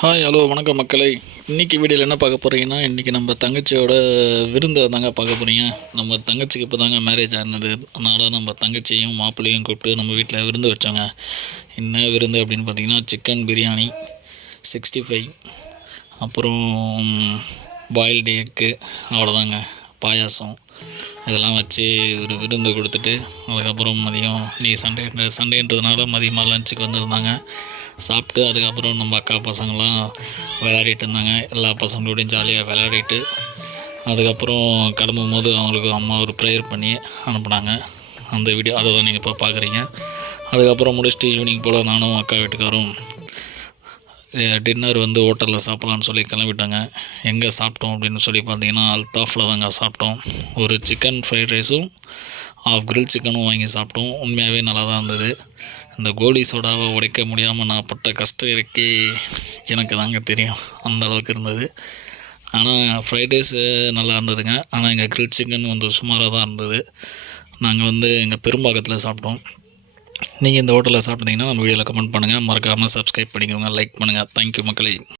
Hi hello வணக்கம் மக்களை. இன்றைக்கி வீடியோவில் என்ன பார்க்க போகிறீங்கன்னா, இன்றைக்கி நம்ம தங்கச்சியோட விருந்தை தாங்க பார்க்க போகிறீங்க. நம்ம தங்கச்சிக்கு இப்போ தாங்க மேரேஜ் ஆனது. அதனால் நம்ம தங்கச்சியும் மாப்பிள்ளையும் கூப்பிட்டு நம்ம வீட்டில் விருந்து வச்சோங்க. என்ன விருந்து அப்படின்னு பார்த்தீங்கன்னா, சிக்கன் பிரியாணி, 65, அப்புறம் பாயில்டு எக்கு, அவ்வளோதாங்க. பாயாசம் இதெல்லாம் வச்சு ஒரு விருந்து கொடுத்துட்டு, அதுக்கப்புறம் மதியம் சண்டேன்றதுனால மதியமாக லஞ்சுக்கு வந்திருந்தாங்க. சாப்பிட்டு அதுக்கப்புறம் நம்ம அக்கா பசங்களாம் விளையாடிட்டு இருந்தாங்க. எல்லா பசங்களோடையும் ஜாலியாக விளையாடிட்டு அதுக்கப்புறம் கிளம்பும் போது அவங்களுக்கு அம்மா ஒரு ப்ரேயர் பண்ணி அனுப்புனாங்க. அந்த வீடியோ அதை தான் நீங்கள் இப்போ பார்க்குறீங்க. அதுக்கப்புறம் முடிச்சுட்டு ஈவினிங் போல் நானும் அக்கா வீட்டுக்காரும் டின்னர் ஹோட்டலில் சாப்பிட்லான்னு சொல்லி கிளம்பிட்டாங்க. எங்கே சாப்பிட்டோம் அப்படின்னு சொல்லி பார்த்தீங்கன்னா, அல்தாஃபில் தாங்க சாப்பிட்டோம். ஒரு சிக்கன் ஃப்ரைட் ரைஸும் கிரில் சிக்கனும் வாங்கி சாப்பிட்டோம். உண்மையாகவே நல்லா தான் இருந்தது. இந்த கோலி சோடாவை உடைக்க முடியாமல் நான் பட்ட கஷ்டம் இருக்கே எனக்கு தாங்க தெரியும். அந்த அளவுக்கு இருந்தது. ஆனால் ஃப்ரைட் ரைஸ் நல்லா இருந்ததுங்க. ஆனால் எங்கள் கிரில் சிக்கன் சுமாராக தான் இருந்தது. நாங்கள் எங்கள் பெரும்பாக்கத்தில் சாப்பிட்டோம். நீங்கள் இந்த ஹோட்டலில் சாப்பிட்டீங்கன்னா நம்ம வீடியோவில் கமெண்ட் பண்ணுங்கள். மறக்காமல் சப்ஸ்கிரைப் பண்ணிக்கோங்க, லைக் பண்ணுங்கள். தேங்க்யூ மக்களே.